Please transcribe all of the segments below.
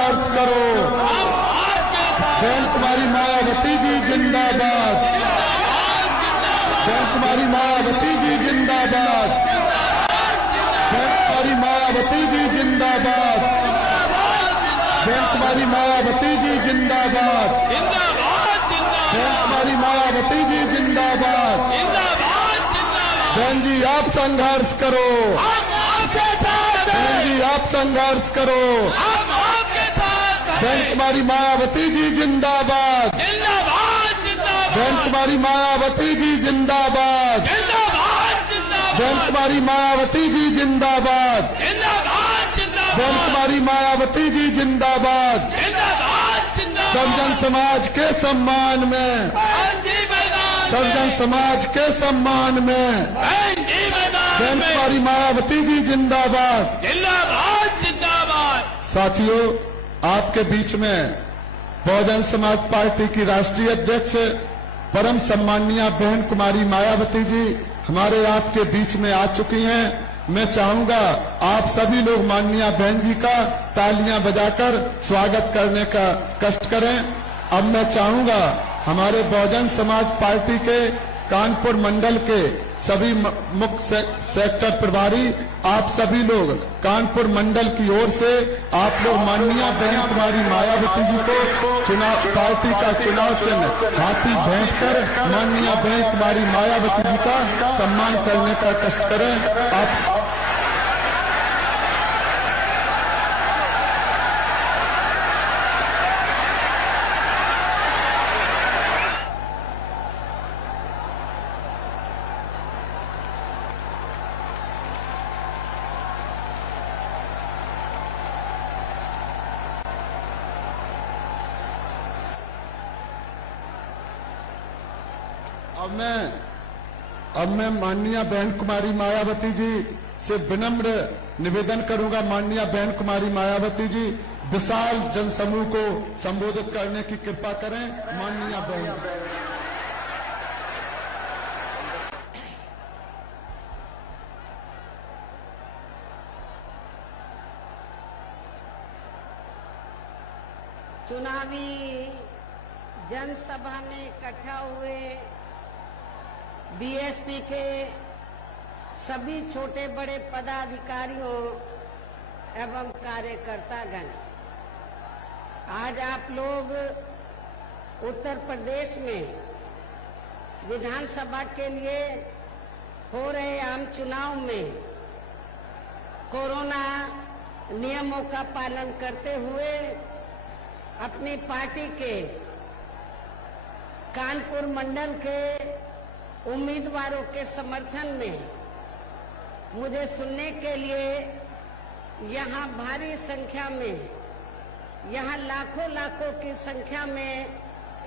संघर्ष करो। बहन कुमारी मायावती जी जिंदाबाद। बहन कुमारी मायावती जी जिंदाबाद। बहन कुमारी मायावती जी जिंदाबाद। बहन कुमारी मायावती जी जिंदाबाद। बहन कुमारी मायावती जी जिंदाबाद। बहन जी आप संघर्ष करो। बहन जी आप संघर्ष करो। बहन कुमारी मायावती जी जिंदाबाद। बहन कुमारी मायावती जी जिंदाबाद। बहन कुमारी मायावती जी जिंदाबाद। बहन कुमारी मायावती जी जिंदाबाद। सर्वजन समाज के सम्मान में, सर्वजन समाज के सम्मान में बहन कुमारी मायावती जी जिंदाबाद। साथियों, आपके बीच में बहुजन समाज पार्टी की राष्ट्रीय अध्यक्ष परम सम्माननीय बहन कुमारी मायावती जी हमारे आपके बीच में आ चुकी हैं। मैं चाहूंगा आप सभी लोग माननीय बहन जी का तालियां बजाकर स्वागत करने का कष्ट करें। अब मैं चाहूंगा हमारे बहुजन समाज पार्टी के कानपुर मंडल के सभी मुख्य सेक्टर प्रभारी, आप सभी लोग कानपुर मंडल की ओर से आप लोग माननीय बहन कुमारी मायावती जी को चुनाव पार्टी का चुनाव चिन्ह हाथी भेंट कर माननीय बहन कुमारी मायावती जी का सम्मान करने का कष्ट करें। आप अब मैं माननीय बहन कुमारी मायावती जी से विनम्र निवेदन करूंगा। माननीय बहन कुमारी मायावती जी विशाल जनसमूह को संबोधित करने की कृपा करें। माननीय बहन। चुनावी जनसभा में इकट्ठा हुए बीएसपी के सभी छोटे बड़े पदाधिकारियों एवं कार्यकर्तागण, आज आप लोग उत्तर प्रदेश में विधानसभा के लिए हो रहे आम चुनाव में कोरोना नियमों का पालन करते हुए अपनी पार्टी के कानपुर मंडल के उम्मीदवारों के समर्थन में मुझे सुनने के लिए यहाँ भारी संख्या में, यहाँ लाखों की संख्या में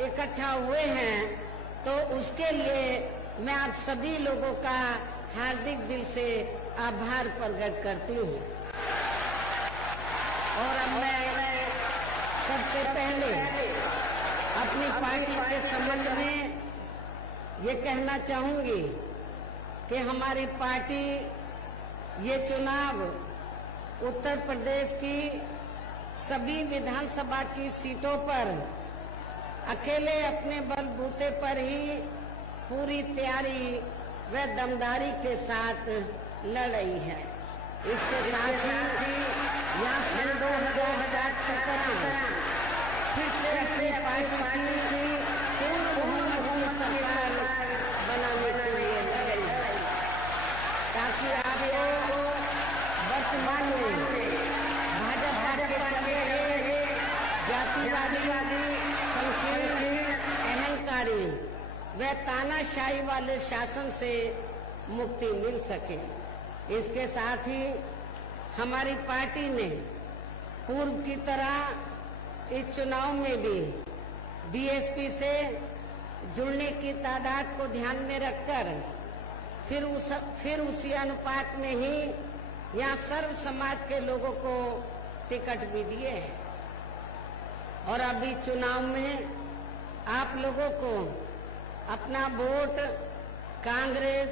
इकट्ठा हुए हैं, तो उसके लिए मैं आप सभी लोगों का हार्दिक दिल से आभार प्रकट करती हूँ। और अब मैं सबसे पहले अपनी पार्टी के संबंध में ये कहना चाहूंगी कि हमारी पार्टी ये चुनाव उत्तर प्रदेश की सभी विधानसभा की सीटों पर अकेले अपने बलबूते पर ही पूरी तैयारी व दमदारी के साथ लड़ रही है। इसके साथ ही यहाँ सन 2000 की तरह फिर से अपनी पार्टी की पूर्ण बहुमत की सरकार बनाने के लिए लड़ी, ताकि आपको वर्तमान में भाजपा के चले रहे जातिवादी संकीर्ण अहंकारी व तानाशाही वाले शासन से मुक्ति मिल सके। इसके साथ ही हमारी पार्टी ने पूर्व की तरह इस चुनाव में भी बीएसपी से जुड़ने की तादाद को ध्यान में रखकर फिर उसी अनुपात में ही यहाँ सर्व समाज के लोगों को टिकट भी दिए हैं। और अभी चुनाव में आप लोगों को अपना वोट कांग्रेस,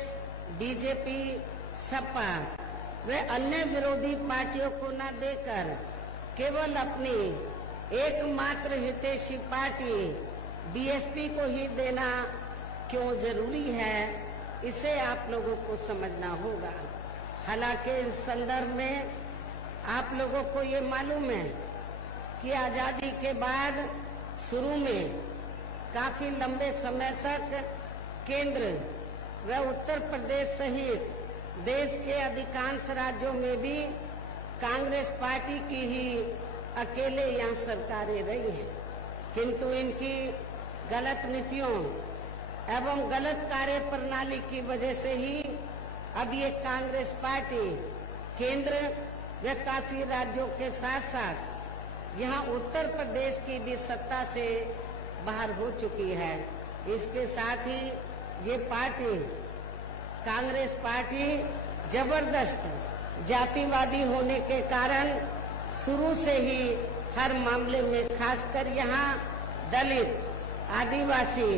बीजेपी, सपा व अन्य विरोधी पार्टियों को न देकर केवल अपनी एकमात्र हितैषी पार्टी बीएसपी को ही देना क्यों जरूरी है, इसे आप लोगों को समझना होगा। हालांकि इस संदर्भ में आप लोगों को ये मालूम है कि आजादी के बाद शुरू में काफी लंबे समय तक केंद्र व उत्तर प्रदेश सहित देश के अधिकांश राज्यों में भी कांग्रेस पार्टी की ही अकेले यहाँ सरकारें रही हैं, किंतु इनकी गलत नीतियों एवं गलत कार्य प्रणाली की वजह से ही अब ये कांग्रेस पार्टी केंद्र व काफी राज्यों के साथ साथ यहाँ उत्तर प्रदेश की भी सत्ता से बाहर हो चुकी है। इसके साथ ही ये पार्टी कांग्रेस पार्टी जबरदस्त जातिवादी होने के कारण शुरू से ही हर मामले में खासकर यहाँ दलित, आदिवासी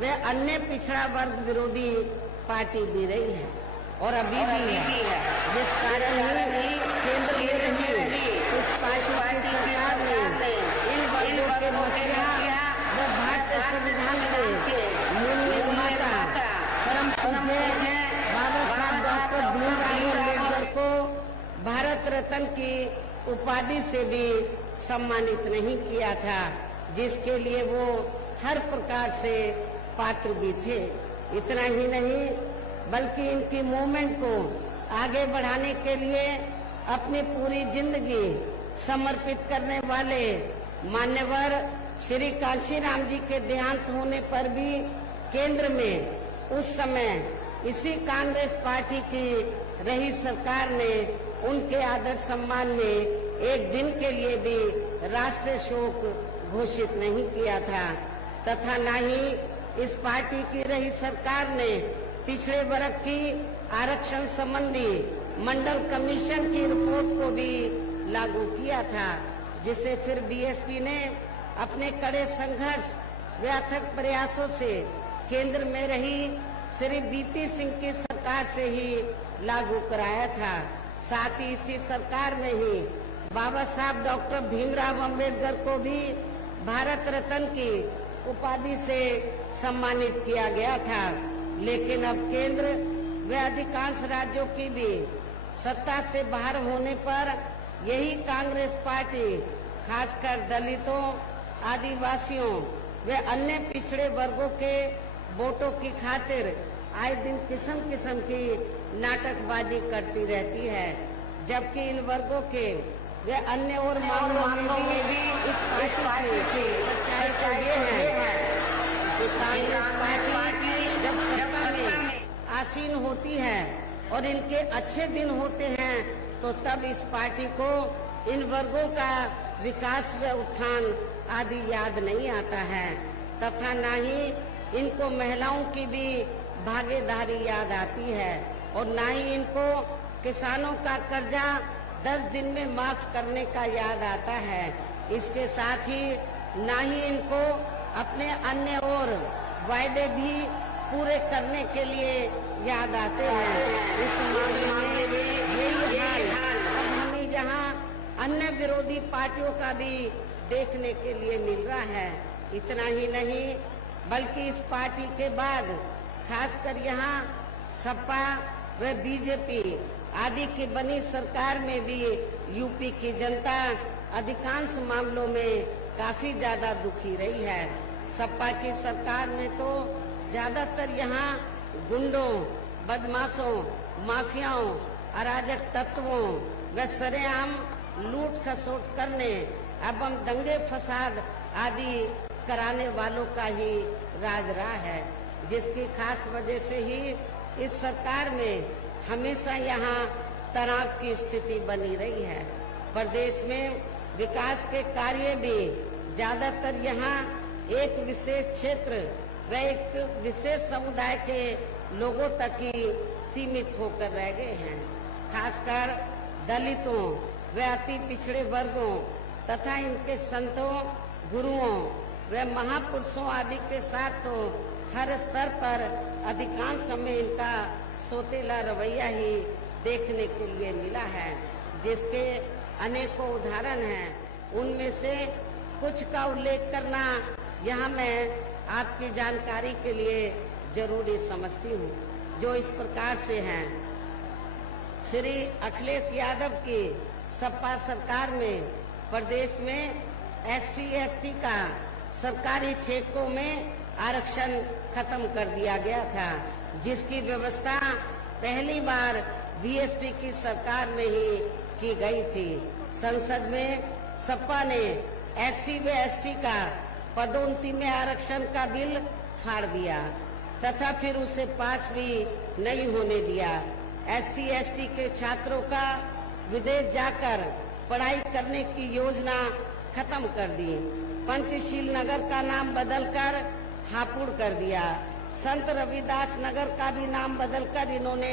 व अन्य पिछड़ा वर्ग विरोधी पार्टी भी रही है और अभी भी है, जिस कारण ही केंद्र में रही इस पार्टी की सरकार ने इन वर्गों के मसीहा व भारतीय संविधान के मूल निर्माता परम पूज्य बाबा साहब डॉक्टर भीमराव अम्बेडकर को भारत रत्न की उपाधि से भी सम्मानित नहीं किया था, जिसके लिए वो हर प्रकार से पात्र भी थे। इतना ही नहीं बल्कि इनकी मूवमेंट को आगे बढ़ाने के लिए अपनी पूरी जिंदगी समर्पित करने वाले मान्यवर श्री कांशीराम जी के देहांत होने पर भी केंद्र में उस समय इसी कांग्रेस पार्टी की रही सरकार ने उनके आदर सम्मान में एक दिन के लिए भी राष्ट्रीय शोक घोषित नहीं किया था, तथा न ही इस पार्टी की रही सरकार ने पिछड़े वर्ग की आरक्षण संबंधी मंडल कमीशन की रिपोर्ट को भी लागू किया था, जिसे फिर बीएसपी ने अपने कड़े संघर्ष व अथक प्रयासों से केंद्र में रही श्री बीपी सिंह की सरकार से ही लागू कराया था। साथ ही इसी सरकार में ही बाबा साहब डॉक्टर भीमराव अम्बेडकर को भी भारत रत्न की उपाधि से सम्मानित किया गया था। लेकिन अब केंद्र व अधिकांश राज्यों की भी सत्ता से बाहर होने पर यही कांग्रेस पार्टी खासकर दलितों, आदिवासियों व अन्य पिछड़े वर्गों के वोटों की खातिर आए दिन किस्म किस्म की नाटकबाजी करती रहती है, जबकि इन वर्गों के व अन्य और मामलों में भी इस पार्टी की सच्चाई तो ये है कि कांग्रेस पार्टी जब सत्ता में आसीन होती है और इनके अच्छे दिन होते हैं तो तब इस पार्टी को इन वर्गों का विकास व उत्थान आदि याद नहीं आता है, तथा न ही इनको महिलाओं की भी भागीदारी याद आती है और न ही इनको किसानों का कर्जा 10 दिन में माफ करने का याद आता है। इसके साथ ही न ही इनको अपने अन्य और वायदे भी पूरे करने के लिए याद आते हैं। इस मामले में यही हाल अब हमें यहाँ अन्य विरोधी पार्टियों का भी देखने के लिए मिल रहा है। इतना ही नहीं बल्कि इस पार्टी के बाद खासकर यहाँ सपा व बीजेपी आदि की बनी सरकार में भी यूपी की जनता अधिकांश मामलों में काफी ज्यादा दुखी रही है। सपा की सरकार में तो ज्यादातर यहाँ गुंडों, बदमाशों, माफियाओं, अराजक तत्वों व सरेआम लूट खसोट करने एवं दंगे फसाद आदि कराने वालों का ही राज रहा है, जिसकी खास वजह से ही इस सरकार में हमेशा यहाँ तनाव की स्थिति बनी रही है। प्रदेश में विकास के कार्य भी ज्यादातर यहाँ एक विशेष क्षेत्र व एक विशेष समुदाय के लोगों तक ही सीमित होकर रह गए हैं। खासकर दलितों व अति पिछड़े वर्गों तथा इनके संतों, गुरुओं व महापुरुषों आदि के साथ तो हर स्तर पर अधिकांश समय इनका सोतेला रवैया ही देखने के लिए मिला है, जिसके अनेकों उदाहरण हैं। उनमें से कुछ का उल्लेख करना यहाँ मैं आपकी जानकारी के लिए जरूरी समझती हूँ, जो इस प्रकार से हैं। श्री अखिलेश यादव की सपा सरकार में प्रदेश में SC/ST का सरकारी ठेकों में आरक्षण खत्म कर दिया गया था, जिसकी व्यवस्था पहली बार BSP की सरकार में ही की गई थी। संसद में सपा ने SC/ST का पदोन्नति में आरक्षण का बिल फाड़ दिया तथा फिर उसे पास भी नहीं होने दिया। SC/ST के छात्रों का विदेश जाकर पढ़ाई करने की योजना खत्म कर दी। पंचशील नगर का नाम बदलकर हापुड़ कर दिया। संत रविदास नगर का भी नाम बदलकर इन्होंने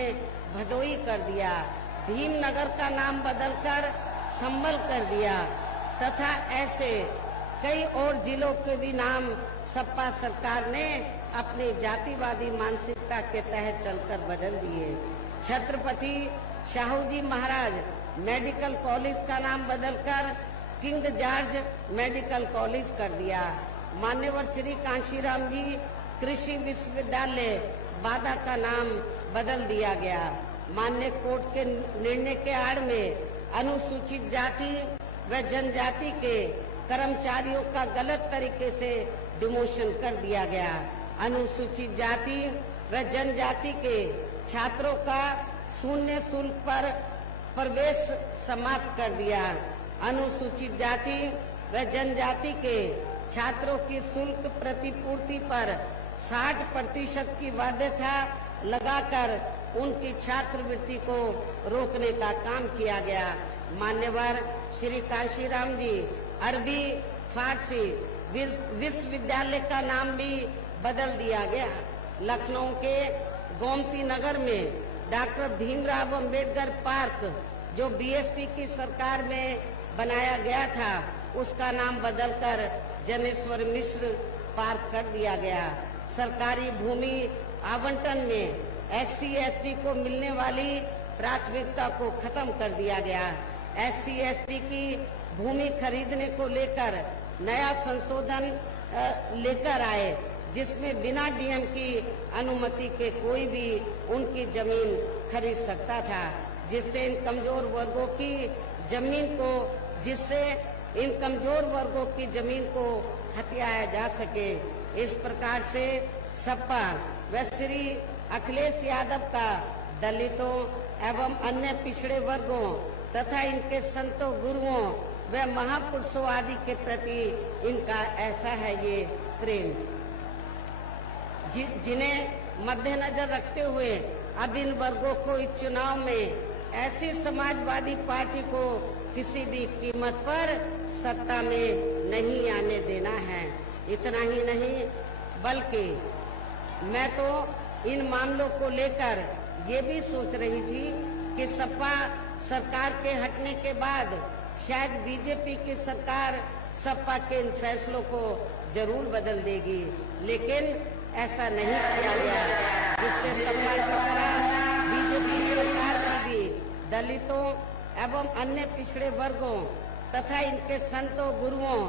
भदोई कर दिया। भीम नगर का नाम बदलकर संभल कर दिया तथा ऐसे कई और जिलों के भी नाम सपा सरकार ने अपनी जातिवादी मानसिकता के तहत चलकर बदल दिए। छत्रपति शाहूजी महाराज मेडिकल कॉलेज का नाम बदलकर किंग जॉर्ज मेडिकल कॉलेज कर दिया। मान्यवर श्री कांशीराम जी कृषि विश्वविद्यालय बादा का नाम बदल दिया गया। मान्य कोर्ट के निर्णय के आड़ में अनुसूचित जाति व जनजाति के कर्मचारियों का गलत तरीके से डिमोशन कर दिया गया। अनुसूचित जाति व जनजाति के छात्रों का शून्य शुल्क पर प्रवेश समाप्त कर दिया। अनुसूचित जाति व जनजाति के छात्रों की शुल्क प्रतिपूर्ति पर 60% की बाध्यता लगाकर उनकी छात्रवृत्ति को रोकने का काम किया गया। मान्यवर श्री कांशीराम जी अरबी फारसी विश्वविद्यालय का नाम भी बदल दिया गया। लखनऊ के गोमती नगर में डॉक्टर भीमराव अंबेडकर पार्क जो BSP की सरकार में बनाया गया था, उसका नाम बदलकर जनेश्वर मिश्र पार्क कर दिया गया। सरकारी भूमि आवंटन में SC/ST को मिलने वाली प्राथमिकता को खत्म कर दिया गया। SC/ST की भूमि खरीदने को लेकर नया संशोधन लेकर आए, जिसमें बिना DM की अनुमति के कोई भी उनकी जमीन खरीद सकता था, जिससे इन कमजोर वर्गों की जमीन को हथियाया जा सके। इस प्रकार से सपा व श्री अखिलेश यादव का दलितों एवं अन्य पिछड़े वर्गों तथा इनके संतों, गुरुओं व महापुरुषों आदि के प्रति इनका ऐसा है ये प्रेम, जिन्हें मद्देनजर रखते हुए अब इन वर्गों को इस चुनाव में ऐसी समाजवादी पार्टी को किसी भी कीमत पर सत्ता में नहीं आने देना है। इतना ही नहीं, बल्कि मैं तो इन मामलों को लेकर ये भी सोच रही थी कि सपा सरकार के हटने के बाद शायद BJP की सरकार सपा के इन फैसलों को जरूर बदल देगी, लेकिन ऐसा नहीं किया गया, जिससे सपा द्वारा BJP सरकार की भी दलितों एवं अन्य पिछड़े वर्गों तथा इनके संतों, गुरुओं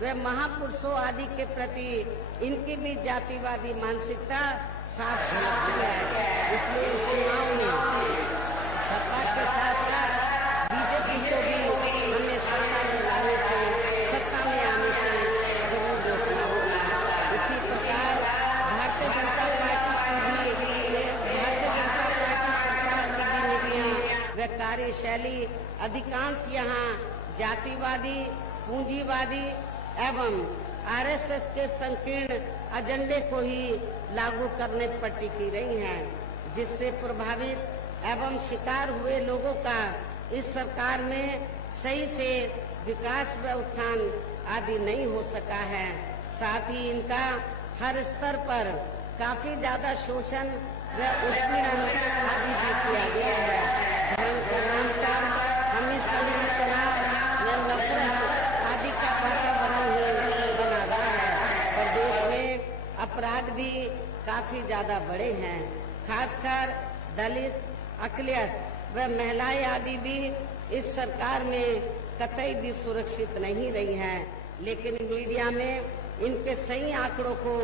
व महापुरुषों आदि के प्रति इनकी भी जातिवादी मानसिकता साफ झलकती है। इसलिए इस चुनाव में सपा के साथ साथ BJP को भी हमें सांस लाने से, सत्ता में आने से जरूर रोकना होगा। इसी प्रकार भारतीय जनता पार्टी सरकार की भी नीतियां व कार्यशैली अधिकांश यहाँ जातिवादी, पूंजीवादी एवं RSS के संकीर्ण एजेंडे को ही लागू करने पर टिकी रही हैं, जिससे प्रभावित एवं शिकार हुए लोगों का इस सरकार में सही से विकास व उत्थान आदि नहीं हो सका है। साथ ही इनका हर स्तर पर काफी ज्यादा शोषण व उत्पीड़न आदि भी किया गया है। धर्म के नाम पर हमेशा इस तरह नफरत आदि का वातावरण बना रहा है। प्रदेश में अपराध भी काफी ज्यादा बढ़े हैं, खासकर दलित, अकलियत व महिलाएं आदि भी इस सरकार में कतई भी सुरक्षित नहीं रही हैं। लेकिन मीडिया में इनके सही आंकड़ों को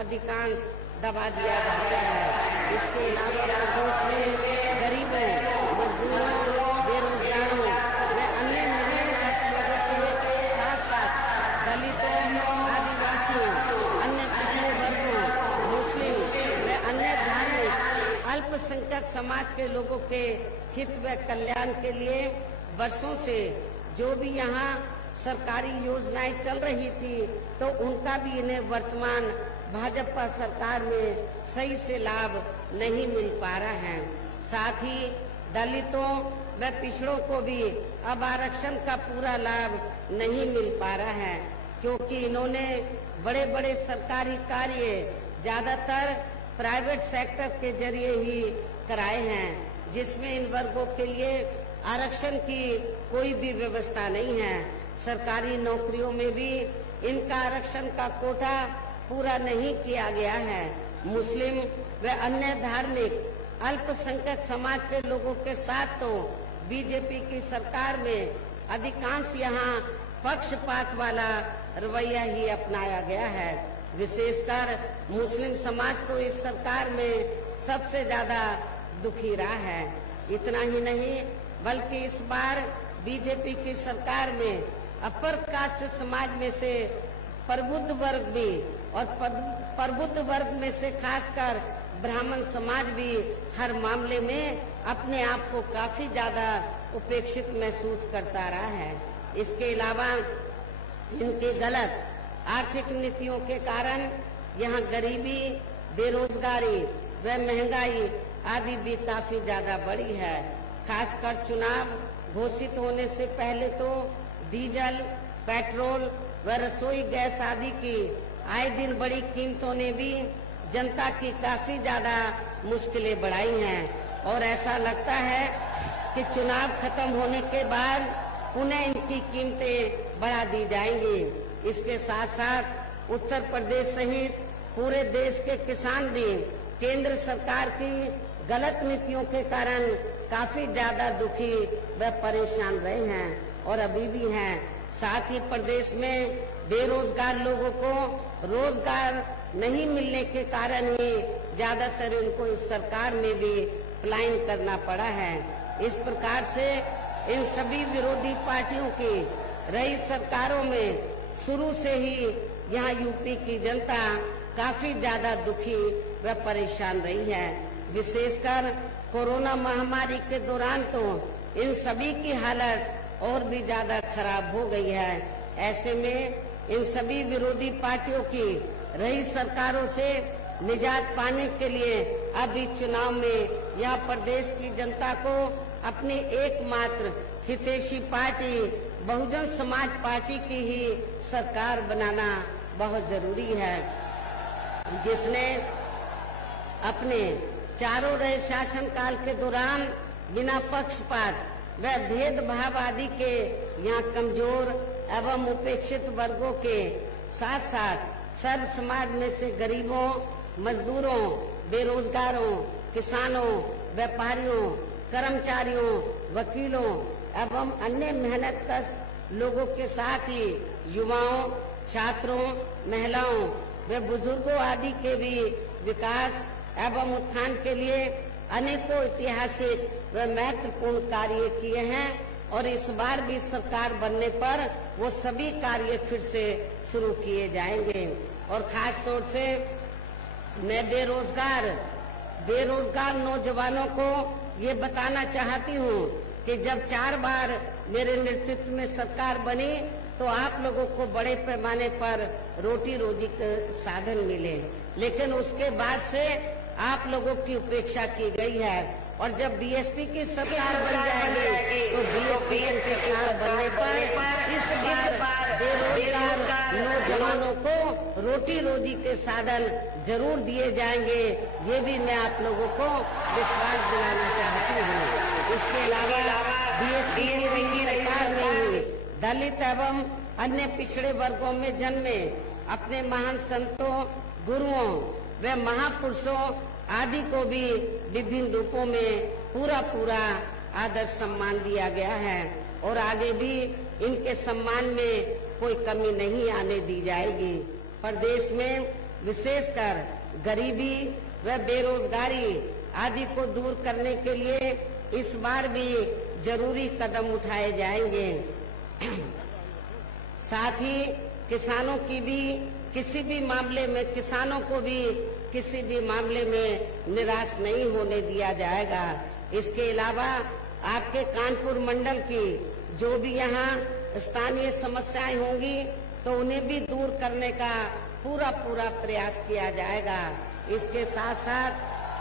अधिकांश दबा दिया जाता है। इसके अलावा प्रदेश में गरीबों, मजदूरों, बेरोजगारों व अन्य मिलियन लोगों के साथ साथ दलितों, आदिवासियों, अन्य पिछड़े वर्गों, मुस्लिम व अन्य धार्मिक अल्पसंख्यक समाज के लोगों के हित व कल्याण के लिए वर्षों से जो भी यहाँ सरकारी योजनाएं चल रही थी, तो उनका भी इन्हें वर्तमान भाजपा सरकार में सही से लाभ नहीं मिल पा रहा है। साथ ही दलितों व पिछड़ों को भी अब आरक्षण का पूरा लाभ नहीं मिल पा रहा है, क्योंकि इन्होंने बड़े बड़े सरकारी कार्य ज्यादातर प्राइवेट सेक्टर के जरिए ही कराए हैं, जिसमें इन वर्गों के लिए आरक्षण की कोई भी व्यवस्था नहीं है। सरकारी नौकरियों में भी इनका आरक्षण का कोटा पूरा नहीं किया गया है। मुस्लिम व अन्य धार्मिक अल्पसंख्यक समाज के लोगों के साथ तो बीजेपी की सरकार में अधिकांश यहाँ पक्षपात वाला रवैया ही अपनाया गया है। विशेषकर मुस्लिम समाज तो इस सरकार में सबसे ज्यादा दुखी रहा है। इतना ही नहीं बल्कि इस बार बीजेपी की सरकार में अपर कास्ट समाज में से प्रबुद्ध वर्ग भी और प्रबुद्ध वर्ग में से खासकर ब्राह्मण समाज भी हर मामले में अपने आप को काफी ज्यादा उपेक्षित महसूस करता रहा है। इसके अलावा इनके गलत आर्थिक नीतियों के कारण यहाँ गरीबी, बेरोजगारी व महंगाई आदि भी काफी ज्यादा बढ़ी है। खासकर चुनाव घोषित होने से पहले तो डीजल, पेट्रोल व रसोई गैस आदि की आए दिन बड़ी कीमतों ने भी जनता की काफी ज्यादा मुश्किलें बढ़ाई हैं और ऐसा लगता है कि चुनाव खत्म होने के बाद उन्हें इनकी कीमतें बढ़ा दी जाएंगी। इसके साथ साथ उत्तर प्रदेश सहित पूरे देश के किसान भी केंद्र सरकार की गलत नीतियों के कारण काफी ज्यादा दुखी व परेशान रहे हैं और अभी भी हैं। साथ ही प्रदेश में बेरोजगार लोगों को रोजगार नहीं मिलने के कारण ही ज्यादातर इनको इस सरकार में भी पलायन करना पड़ा है। इस प्रकार से इन सभी विरोधी पार्टियों की रही सरकारों में शुरू से ही यहाँ यूपी की जनता काफी ज्यादा दुखी व परेशान रही है। विशेषकर कोरोना महामारी के दौरान तो इन सभी की हालत और भी ज्यादा खराब हो गई है। ऐसे में इन सभी विरोधी पार्टियों की रही सरकारों से निजात पाने के लिए अब इस चुनाव में यह प्रदेश की जनता को अपनी एकमात्र हितैषी पार्टी बहुजन समाज पार्टी की ही सरकार बनाना बहुत जरूरी है, जिसने अपने चारों रहे शासनकाल के दौरान बिना पक्षपात व भेदभाव आदि के यहाँ कमजोर एवं उपेक्षित वर्गों के साथ साथ सर्व समाज में से गरीबों, मजदूरों, बेरोजगारों, किसानों, व्यापारियों, कर्मचारियों, वकीलों एवं अन्य मेहनतकश लोगों के साथ ही युवाओं, छात्रों, महिलाओं व बुजुर्गों आदि के भी विकास एवं उत्थान के लिए अनेकों ऐतिहासिक व महत्वपूर्ण कार्य किए हैं और इस बार भी सरकार बनने पर वो सभी कार्य फिर से शुरू किए जाएंगे। और खास तौर से मैं बेरोजगार नौजवानों को ये बताना चाहती हूँ कि जब 4 बार मेरे नेतृत्व में सरकार बनी तो आप लोगों को बड़े पैमाने पर रोटी रोजी के साधन मिले, लेकिन उसके बाद से आप लोगों की उपेक्षा की गई है। और जब बीएसपी की सरकार बन जाएगी तो बीएसपी की सरकार बनने पर इस बार बेरोजगार नौजवानों को रोटी रोजी के साधन जरूर दिए जाएंगे, ये भी मैं आप लोगों को विश्वास दिलाना चाहती हूँ। इसके अलावा बीएसपी की सरकार में ही दलित एवं अन्य पिछड़े वर्गों में जन्मे अपने महान संतों, गुरुओं व महापुरुषों आदि को भी विभिन्न रूपों में पूरा आदर सम्मान दिया गया है और आगे भी इनके सम्मान में कोई कमी नहीं आने दी जाएगी। प्रदेश में विशेषकर गरीबी व बेरोजगारी आदि को दूर करने के लिए इस बार भी जरूरी कदम उठाए जाएंगे। साथ ही किसानों की भी किसी भी मामले में किसानों को भी किसी भी मामले में निराश नहीं होने दिया जाएगा। इसके अलावा आपके कानपुर मंडल की जो भी यहाँ स्थानीय समस्याएं होंगी तो उन्हें भी दूर करने का पूरा प्रयास किया जाएगा। इसके साथ साथ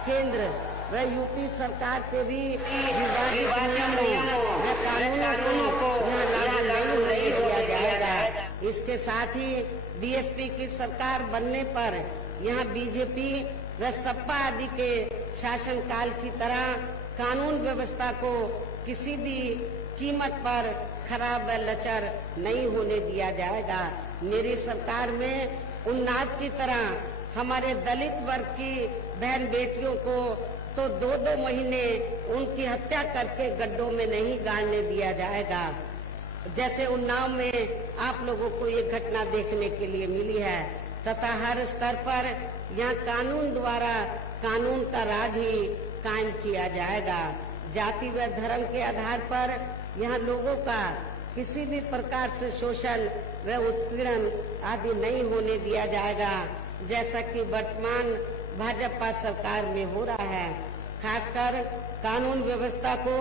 केंद्र व यूपी सरकार के भी विवादित नियमों व कानूनों को यहाँ लागू नहीं होने दिया जाएगा। इसके साथ ही बीएसपी की सरकार बनने पर यहाँ बीजेपी व सपा आदि के शासनकाल की तरह कानून व्यवस्था को किसी भी कीमत पर खराब व लचर नहीं होने दिया जाएगा। मेरी सरकार में उन्नाव की तरह हमारे दलित वर्ग की बहन बेटियों को तो 2-2 महीने उनकी हत्या करके गड्ढों में नहीं गाड़ने दिया जाएगा। जैसे उन्नाव में आप लोगों को ये घटना देखने के लिए मिली है, तथा हर स्तर पर यहाँ कानून द्वारा कानून का राज ही कायम किया जाएगा। जाति व धर्म के आधार पर यहाँ लोगों का किसी भी प्रकार से शोषण व उत्पीड़न आदि नहीं होने दिया जाएगा, जैसा कि वर्तमान भाजपा सरकार में हो रहा है। खासकर कानून व्यवस्था को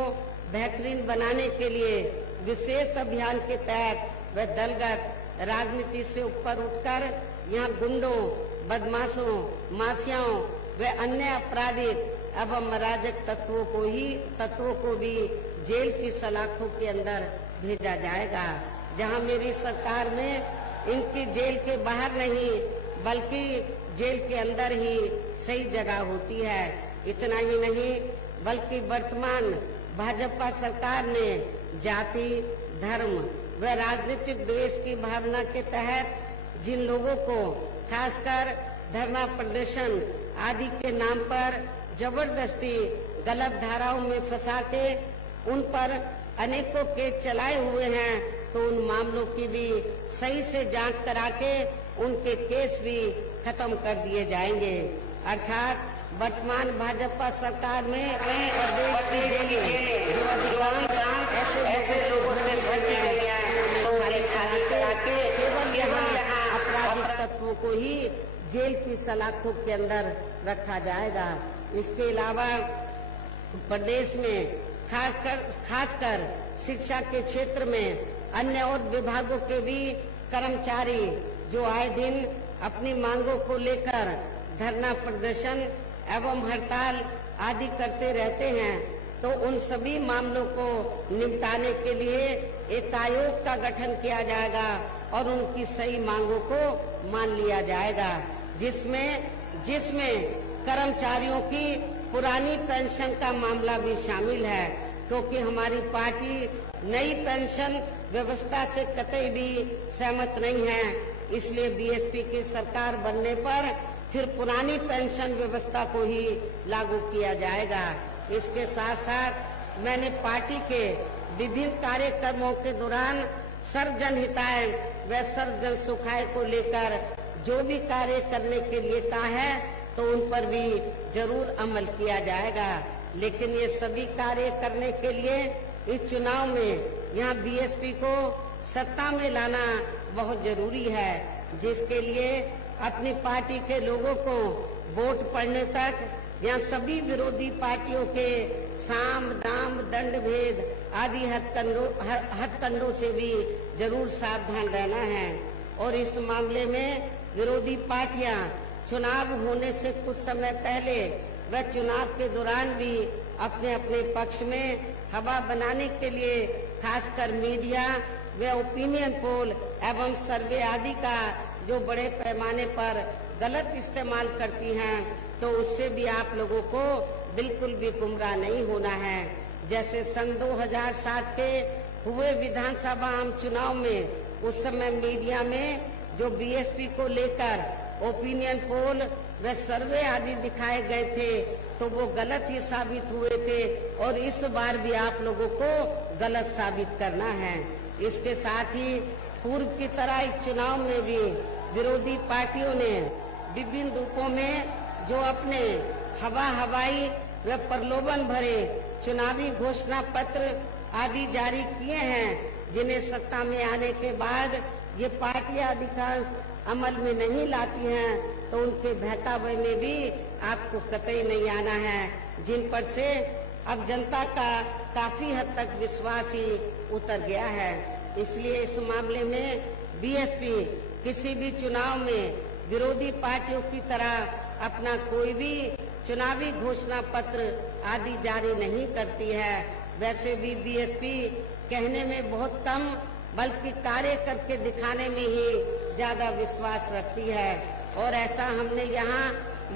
बेहतरीन बनाने के लिए विशेष अभियान के तहत व दलगत राजनीति से ऊपर उठकर यहाँ गुंडों, बदमाशों, माफियाओं व अन्य आपराधिक एवं अराजक तत्वों को भी जेल की सलाखों के अंदर भेजा जाएगा। जहां मेरी सरकार में इनकी जेल के बाहर नहीं बल्कि जेल के अंदर ही सही जगह होती है। इतना ही नहीं बल्कि वर्तमान भाजपा सरकार ने जाति, धर्म व राजनीतिक द्वेष की भावना के तहत जिन लोगों को खासकर धरना प्रदर्शन आदि के नाम पर जबरदस्ती गलत धाराओं में फंसा के उन पर अनेकों केस चलाए हुए हैं, तो उन मामलों की भी सही से जांच करा के उनके केस भी खत्म कर दिए जाएंगे। अर्थात वर्तमान भाजपा सरकार में प्रदेश की जेलें जो अधिकांश ऐसे लोगों से भर गया है, केवल यहाँ आपराधिक तत्वों को ही जेल की सलाखों के अंदर रखा जाएगा। इसके अलावा प्रदेश में खासकर शिक्षा के क्षेत्र में अन्य और विभागों के भी कर्मचारी जो आए दिन अपनी मांगों को लेकर धरना प्रदर्शन एवं हड़ताल आदि करते रहते हैं, तो उन सभी मामलों को निपटाने के लिए एक आयोग का गठन किया जाएगा और उनकी सही मांगों को मान लिया जाएगा, जिसमें कर्मचारियों की पुरानी पेंशन का मामला भी शामिल है, क्योंकि हमारी पार्टी नई पेंशन व्यवस्था से कतई भी सहमत नहीं है। इसलिए बीएसपी की सरकार बनने पर फिर पुरानी पेंशन व्यवस्था को ही लागू किया जाएगा। इसके साथ साथ मैंने पार्टी के विभिन्न कार्यक्रमों के दौरान सर्वजन हिताय व सर्वजन सुखाय को लेकर जो भी कार्य करने के लिए कहा है, तो उन पर भी जरूर अमल किया जाएगा। लेकिन ये सभी कार्य करने के लिए इस चुनाव में यहाँ बीएसपी को सत्ता में लाना बहुत जरूरी है, जिसके लिए अपनी पार्टी के लोगों को वोट पड़ने तक यहाँ सभी विरोधी पार्टियों के साम दाम दंड भेद आदि हथकंडों से भी जरूर सावधान रहना है। और इस मामले में विरोधी पार्टियां चुनाव होने से कुछ समय पहले व चुनाव के दौरान भी अपने अपने पक्ष में हवा बनाने के लिए खासकर मीडिया व ओपिनियन पोल एवं सर्वे आदि का जो बड़े पैमाने पर गलत इस्तेमाल करती हैं, तो उससे भी आप लोगों को बिल्कुल भी गुमराह नहीं होना है। जैसे सन 2007 के हुए विधानसभा आम चुनाव में उस समय मीडिया में जो बीएसपी को लेकर ओपिनियन पोल व सर्वे आदि दिखाए गए थे, तो वो गलत ही साबित हुए थे और इस बार भी आप लोगों को गलत साबित करना है। इसके साथ ही पूर्व की तरह इस चुनाव में भी विरोधी पार्टियों ने विभिन्न रूपों में जो अपने हवाई व प्रलोभन भरे चुनावी घोषणा पत्र आदि जारी किए हैं, जिन्हें सत्ता में आने के बाद ये पार्टियां अधिकांश अमल में नहीं लाती हैं, तो उनके बहकावे में भी आपको कतई नहीं आना है, जिन पर से अब जनता का काफी हद तक विश्वास ही उतर गया है। इसलिए इस मामले में बीएसपी किसी भी चुनाव में विरोधी पार्टियों की तरह अपना कोई भी चुनावी घोषणा पत्र आदि जारी नहीं करती है। वैसे भी बीएसपी कहने में बहुत कम बल्कि कार्य करके दिखाने में ही ज्यादा विश्वास रखती है, और ऐसा हमने यहाँ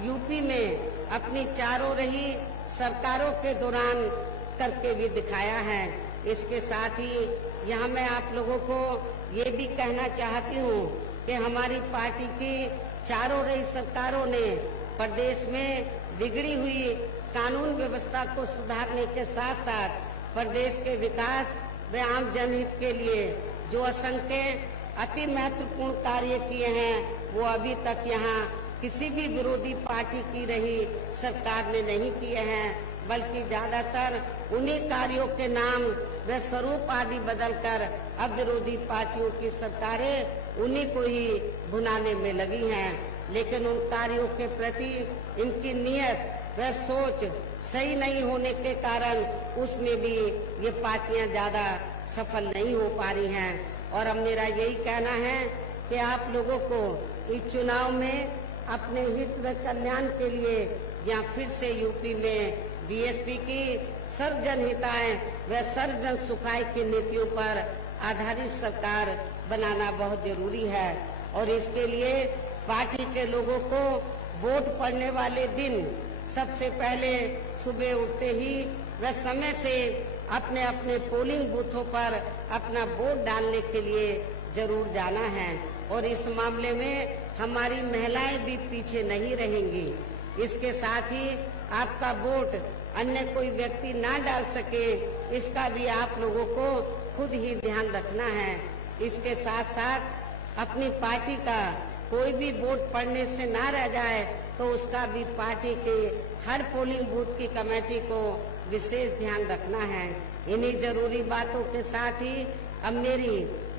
यूपी में अपनी चारों रही सरकारों के दौरान करके भी दिखाया है। इसके साथ ही यहाँ मैं आप लोगों को ये भी कहना चाहती हूँ कि हमारी पार्टी की चारों रही सरकारों ने प्रदेश में बिगड़ी हुई कानून व्यवस्था को सुधारने के साथ साथ प्रदेश के विकास व आम जनहित के लिए जो असंख्य अति महत्वपूर्ण कार्य किए हैं, वो अभी तक यहाँ किसी भी विरोधी पार्टी की रही सरकार ने नहीं किए हैं, बल्कि ज्यादातर उन्हीं कार्यों के नाम व स्वरूप आदि बदलकर अब विरोधी पार्टियों की सरकारें उन्हीं को ही भुनाने में लगी हैं। लेकिन उन कार्यों के प्रति इनकी नीयत व सोच सही नहीं होने के कारण उसमें भी ये पार्टियां ज्यादा सफल नहीं हो पा रही हैं। और अब मेरा यही कहना है कि आप लोगों को इस चुनाव में अपने हित व कल्याण के लिए यहाँ फिर से यूपी में बीएसपी की सर्वजन हिताय व सर्वजन सुखाय की नीतियों पर आधारित सरकार बनाना बहुत जरूरी है। और इसके लिए पार्टी के लोगों को वोट पड़ने वाले दिन सबसे पहले सुबह उठते ही व समय से अपने अपने पोलिंग बूथों पर अपना वोट डालने के लिए जरूर जाना है। और इस मामले में हमारी महिलाएं भी पीछे नहीं रहेंगी। इसके साथ ही आपका वोट अन्य कोई व्यक्ति ना डाल सके, इसका भी आप लोगों को खुद ही ध्यान रखना है। इसके साथ साथ अपनी पार्टी का कोई भी वोट पड़ने से ना रह जाए, तो उसका भी पार्टी के हर पोलिंग बूथ की कमेटी को विशेष ध्यान रखना है। इन्हीं जरूरी बातों के साथ ही अब मेरी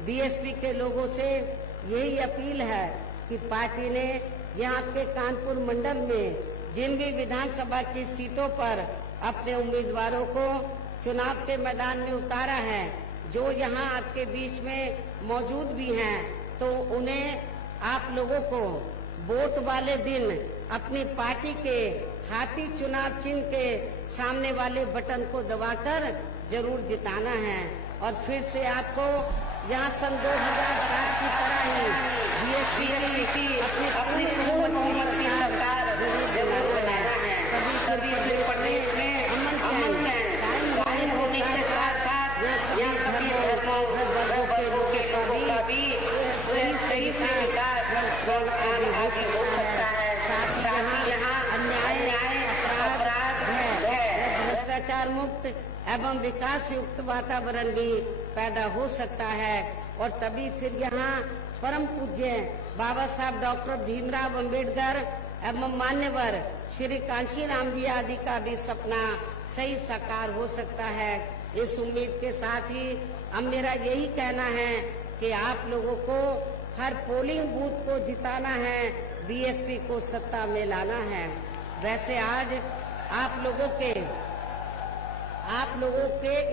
बीएसपी के लोगों से यही अपील है कि पार्टी ने यहाँ के कानपुर मंडल में जिन भी विधानसभा की सीटों पर अपने उम्मीदवारों को चुनाव के मैदान में उतारा है, जो यहाँ आपके बीच में मौजूद भी हैं, तो उन्हें आप लोगों को वोट वाले दिन अपनी पार्टी के हाथी चुनाव चिन्ह के सामने वाले बटन को दबाकर जरूर जिताना है। और फिर से आपको यहाँ सन 2007 की तरह ही बीएसपी की अपनी बहुमत की सरकार जरूर बनाना है। सभी प्रदेश में अमन चैन होने के साथ साथ यहाँ सभी वर्गों के लोगों का भी सही आदि हो सकता है। साथ ही यहाँ अन्याय अपराध भ्रष्टाचार मुक्त एवं विकास युक्त वातावरण भी पैदा हो सकता है। और तभी फिर यहाँ परम पूज्य बाबा साहब डॉक्टर भीमराव अंबेडकर एवं मान्यवर श्री कांशीराम जी आदि का भी सपना सही साकार हो सकता है। इस उम्मीद के साथ ही अब मेरा यही कहना है कि आप लोगों को हर पोलिंग बूथ को जिताना है, बीएसपी को सत्ता में लाना है। वैसे आज आप लोगों के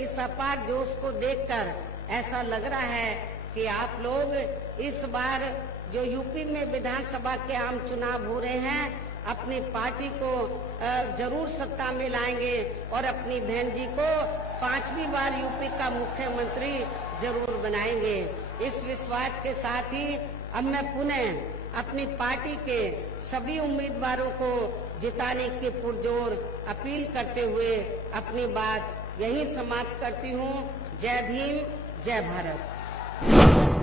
इस अपार जोश को देखकर ऐसा लग रहा है कि आप लोग इस बार जो यूपी में विधानसभा के आम चुनाव हो रहे हैं, अपनी पार्टी को जरूर सत्ता में लाएंगे और अपनी बहन जी को 5वीं बार यूपी का मुख्यमंत्री जरूर बनाएंगे। इस विश्वास के साथ ही अब मैं पुनः अपनी पार्टी के सभी उम्मीदवारों को जिताने की पुरजोर अपील करते हुए अपनी बात यहीं समाप्त करती हूँ। जय भीम, जय भारत।